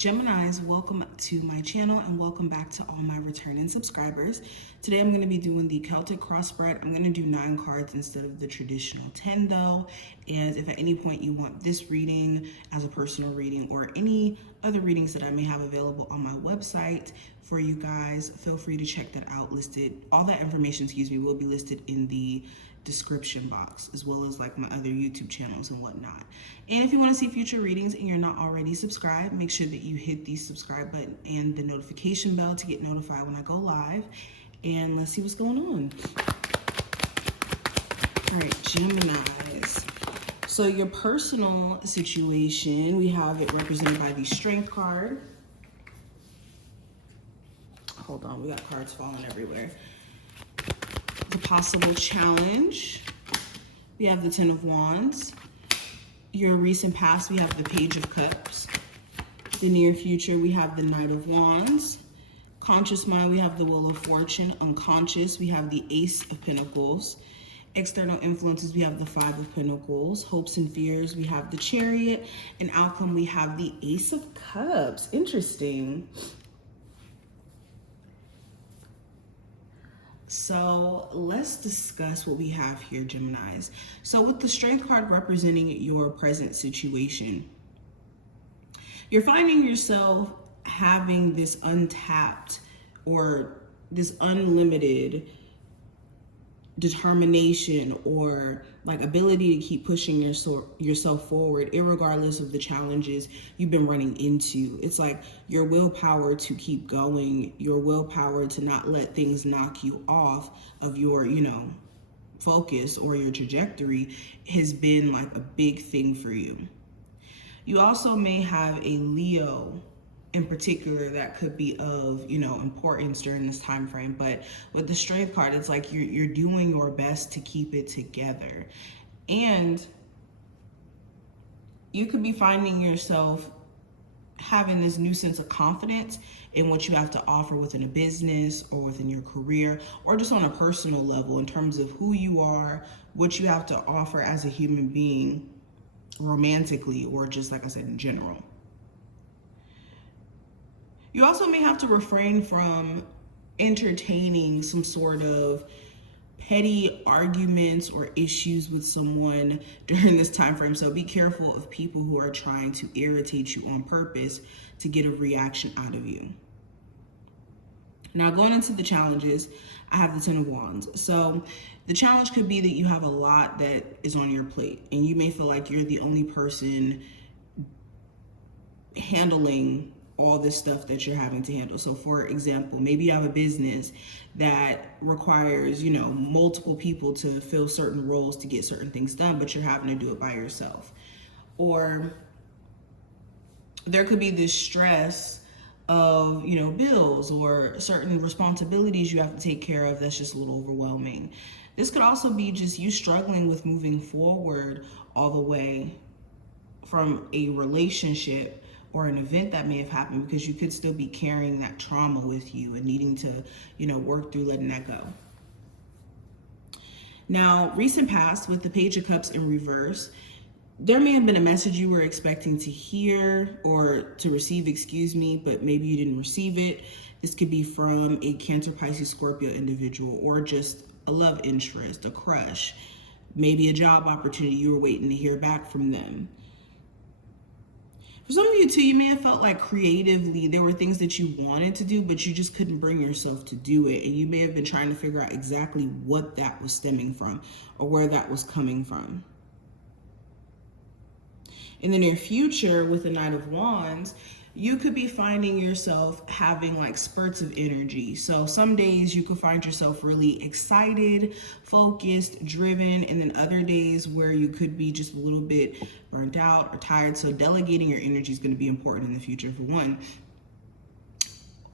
Geminis, welcome to my channel and welcome back to all my returning subscribers. Today I'm going to be doing the Celtic cross spread. I'm going to do 9 cards instead of the traditional 10 though. And if at any point you want this reading as a personal reading or any other readings that I may have available on my website for you guys, feel free to check that out. All that information, will be listed in the description box, as well as like my other YouTube channels and whatnot. And if you want to see future readings and you're not already subscribed, make sure that you hit the subscribe button and the notification bell to get notified when I go live. And let's see what's going on. All right, Geminis. So your personal situation, we have it represented by the Strength card. Hold on, we got cards falling everywhere. The possible challenge, we have the 10 of Wands. Your recent past, we have the Page of Cups. The near future, we have the Knight of Wands. Conscious mind, we have the Wheel of Fortune. Unconscious, we have the Ace of Pentacles. External influences, we have the 5 of Pentacles. Hopes and fears, we have the Chariot. And outcome, we have the Ace of Cups. Interesting. So let's discuss what we have here, Geminis. So with the Strength card representing your present situation, you're finding yourself having this untapped or this unlimited determination or like ability to keep pushing yourself forward, irregardless of the challenges you've been running into. It's like your willpower to keep going, your willpower to not let things knock you off of your, focus or your trajectory has been like a big thing for you. You also may have a Leo in particular that could be of importance during this time frame, but with the Strength card, it's like you're doing your best to keep it together. And you could be finding yourself having this new sense of confidence in what you have to offer within a business or within your career, or just on a personal level in terms of who you are, what you have to offer as a human being romantically, or just like I said, in general. You also may have to refrain from entertaining some sort of petty arguments or issues with someone during this time frame. So be careful of people who are trying to irritate you on purpose to get a reaction out of you. Now, going into the challenges, I have the 10 of Wands. So the challenge could be that you have a lot that is on your plate, and you may feel like you're the only person handling all this stuff that you're having to handle. So for example, maybe you have a business that requires, multiple people to fill certain roles to get certain things done, but you're having to do it by yourself. Or there could be this stress of, bills or certain responsibilities you have to take care of that's just a little overwhelming. This could also be just you struggling with moving forward all the way from a relationship or an event that may have happened, because you could still be carrying that trauma with you and needing to, work through letting that go. Now, recent past with the Page of Cups in reverse, there may have been a message you were expecting to hear or to receive, but maybe you didn't receive it. This could be from a Cancer, Pisces, Scorpio individual, or just a love interest, a crush, maybe a job opportunity you were waiting to hear back from them. For some of you too, you may have felt like creatively there were things that you wanted to do, but you just couldn't bring yourself to do it. And you may have been trying to figure out exactly what that was stemming from or where that was coming from. In the near future, with the Knight of Wands, you could be finding yourself having like spurts of energy. So some days you could find yourself really excited, focused, driven, and then other days where you could be just a little bit burnt out or tired. So delegating your energy is going to be important in the future for one.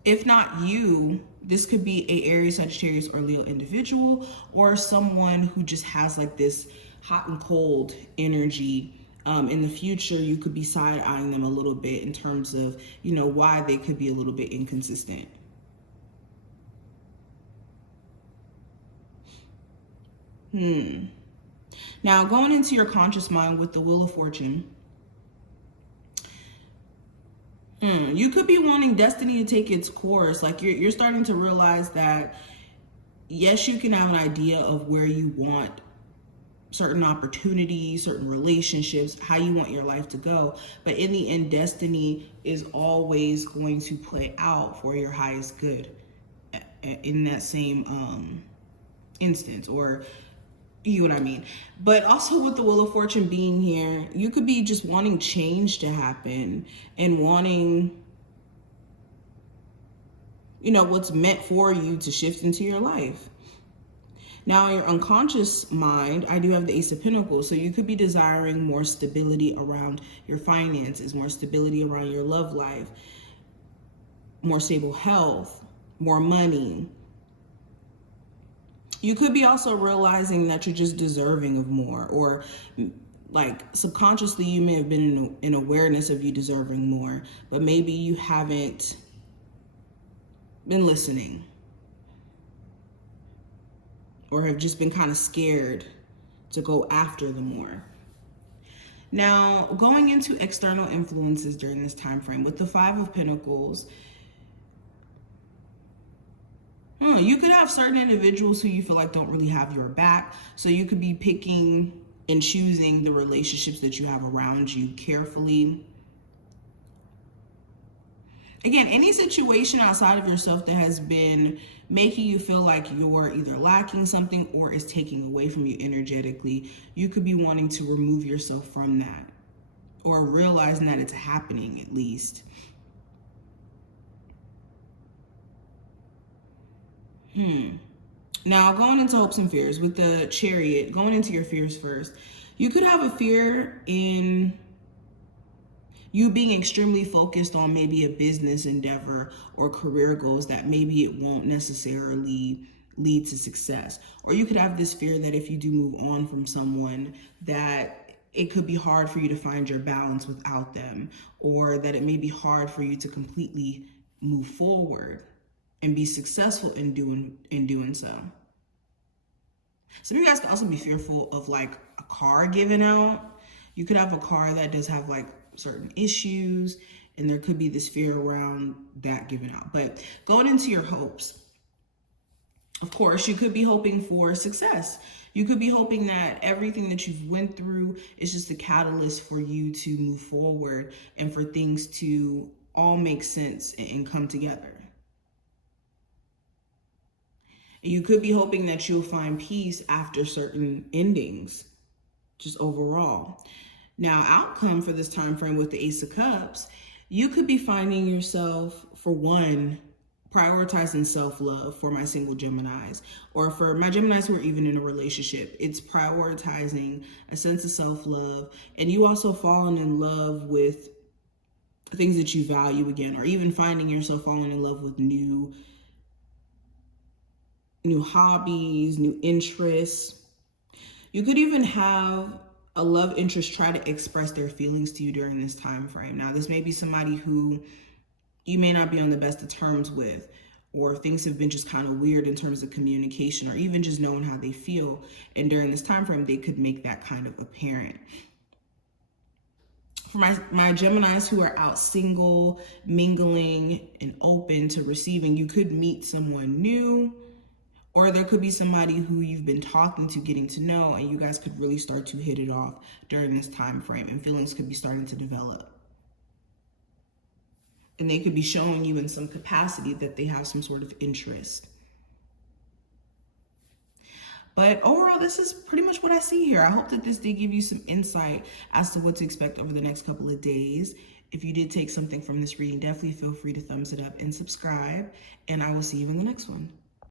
If not you, this could be a Aries, Sagittarius, or Leo individual, or someone who just has like this hot and cold energy. In the future, you could be side-eyeing them a little bit in terms of, why they could be a little bit inconsistent. Now, going into your conscious mind with the Wheel of Fortune, You could be wanting destiny to take its course. Like you're starting to realize that yes, you can have an idea of where you want certain opportunities, certain relationships, how you want your life to go. But in the end, destiny is always going to play out for your highest good in that same instance, or you know what I mean. But also with the Wheel of Fortune being here, you could be just wanting change to happen and wanting, what's meant for you to shift into your life. Now, your unconscious mind, I do have the Ace of Pentacles. So you could be desiring more stability around your finances, more stability around your love life, more stable health, more money. You could be also realizing that you're just deserving of more, or like subconsciously you may have been in awareness of you deserving more, but maybe you haven't been listening, or have just been kind of scared to go after the more. Now, going into external influences during this time frame with the Five of Pentacles, you could have certain individuals who you feel like don't really have your back. So you could be picking and choosing the relationships that you have around you carefully. Again, any situation outside of yourself that has been making you feel like you're either lacking something or is taking away from you energetically, you could be wanting to remove yourself from that, or realizing that it's happening at least. Now, going into hopes and fears with the Chariot, going into your fears first, you could have a fear in you being extremely focused on maybe a business endeavor or career goals that maybe it won't necessarily lead to success. Or you could have this fear that if you do move on from someone, that it could be hard for you to find your balance without them, or that it may be hard for you to completely move forward and be successful in doing so. Some of you guys can also be fearful of like a car giving out. You could have a car that does have like certain issues, and there could be this fear around that giving out. But going into your hopes, of course, you could be hoping for success. You could be hoping that everything that you've went through is just a catalyst for you to move forward and for things to all make sense and come together. You could be hoping that you'll find peace after certain endings, just overall. Now, outcome for this time frame with the Ace of Cups, you could be finding yourself, for one, prioritizing self-love for my single Geminis, or for my Geminis who are even in a relationship. It's prioritizing a sense of self-love, and you also falling in love with things that you value again, or even finding yourself falling in love with new hobbies, new interests. You could even have a love interest try to express their feelings to you during this time frame. Now, this may be somebody who you may not be on the best of terms with, or things have been just kind of weird in terms of communication, or even just knowing how they feel. And during this time frame, they could make that kind of apparent. For my Geminis who are out single, mingling, and open to receiving, you could meet someone new, or there could be somebody who you've been talking to, getting to know, and you guys could really start to hit it off during this time frame, and feelings could be starting to develop. And they could be showing you in some capacity that they have some sort of interest. But overall, this is pretty much what I see here. I hope that this did give you some insight as to what to expect over the next couple of days. If you did take something from this reading, definitely feel free to thumbs it up and subscribe, and I will see you in the next one.